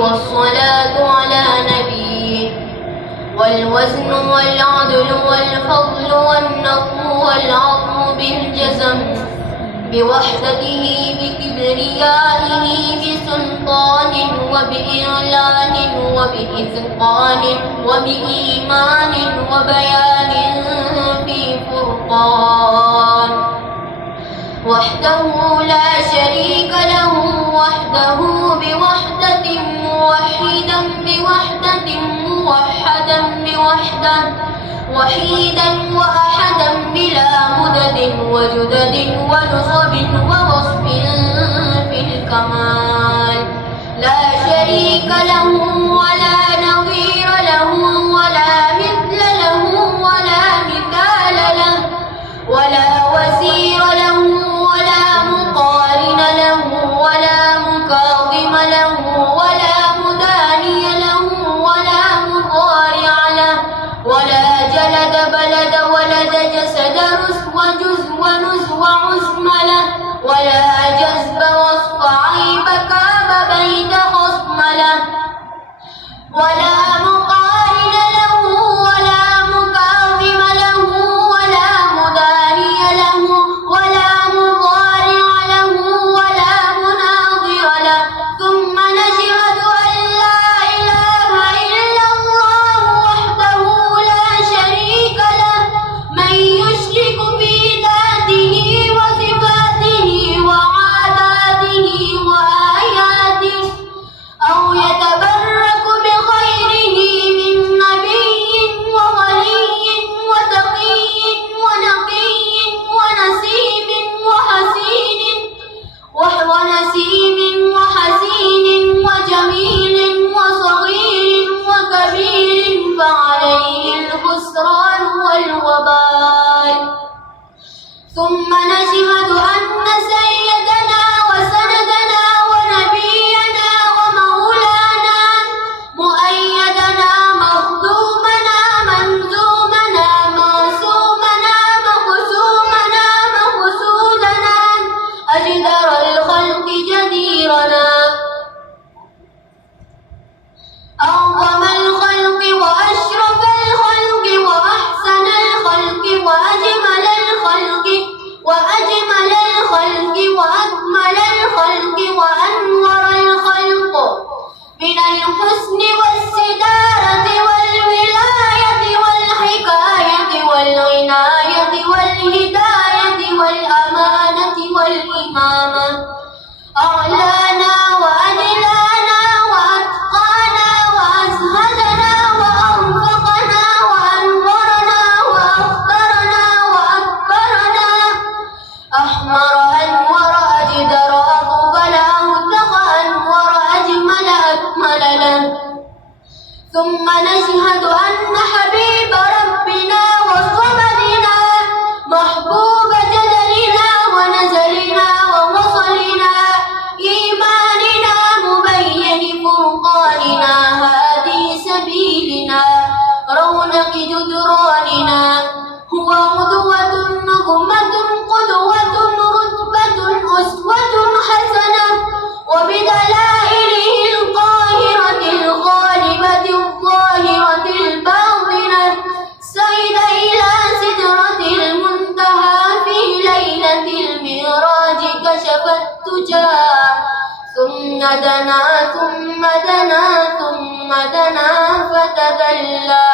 والصلاة على نبيه. والوزن والعدل والفضل والنظم والعظم بالجزم، بوحدته بكبريائه بسلطان وبإعلان وبإتقان وبإيمان وبيان في فرقان. وحده لا شريك له، وحده بوحدة موحدا بوحدة موحدا بوحدة، وحيدا وأحدا بلا مدد وجدد ونصب ووصف في الكمال. لا شريك له ولا نظير له ولا مثل له ولا مثال له ولا وزير له ولا مقارن له ولا مكاظم له ولا مداني له ولا مضارع له ولا جلد بلد ولد جسد رسو وجزء ونزو عزم له ولا جذب وصف عيب كاب بيت خصم له ولا مقارن له ولا مكاظم له ولا مداني له ولا مضارع له ولا مناظر له. ثم نشهد أن لا إله إلا الله وحده لا شريك له، من يشرك في ذاته وصفاته وعاداته وآياته أو يتبرك بخيره من نبي وولي وتقي ونقي ونسيم وحسين وجميل وصغير وكبير، فعليه الخسران والوبال. ثم نشهد أن سيدنا وسندنا ونبينا ومولانا مؤيدنا مخدومنا منزومنا معصومنا مقسومنا مقصودنا أجدر الخلق جديرنا أعظم الخلق وأشرف الخلق وأحسن الخلق وأجمل الخلق وأكمل الخلق وأنور الخلق، من الحسن والستارة والولاية والحكاية والعناية والهداية والأمانة والإمامة، أعلانا وأجلانا وأتقانا وأزهدنا وأنفقنا وأنورنا وأخطرنا وأكبرنا، أحمر أنور أجدر أطفل أوثق أنور أجمل أكمل له. ثم نشهد أن حبيب ربنا وصمدنا محبوب جدلنا ونزلنا ووصلنا إيماننا مبين فرقاننا هادي سبيلنا رونق جدراننا، هو قدوة نظمة قدوة رتبة أسوة حسنة، وبدلائله القاهرة الغالبة الظاهرة الباطنة سيد إلى سدرة المنتهى في ليلة المعراج كشف التجى، ثم دنا فتدلى.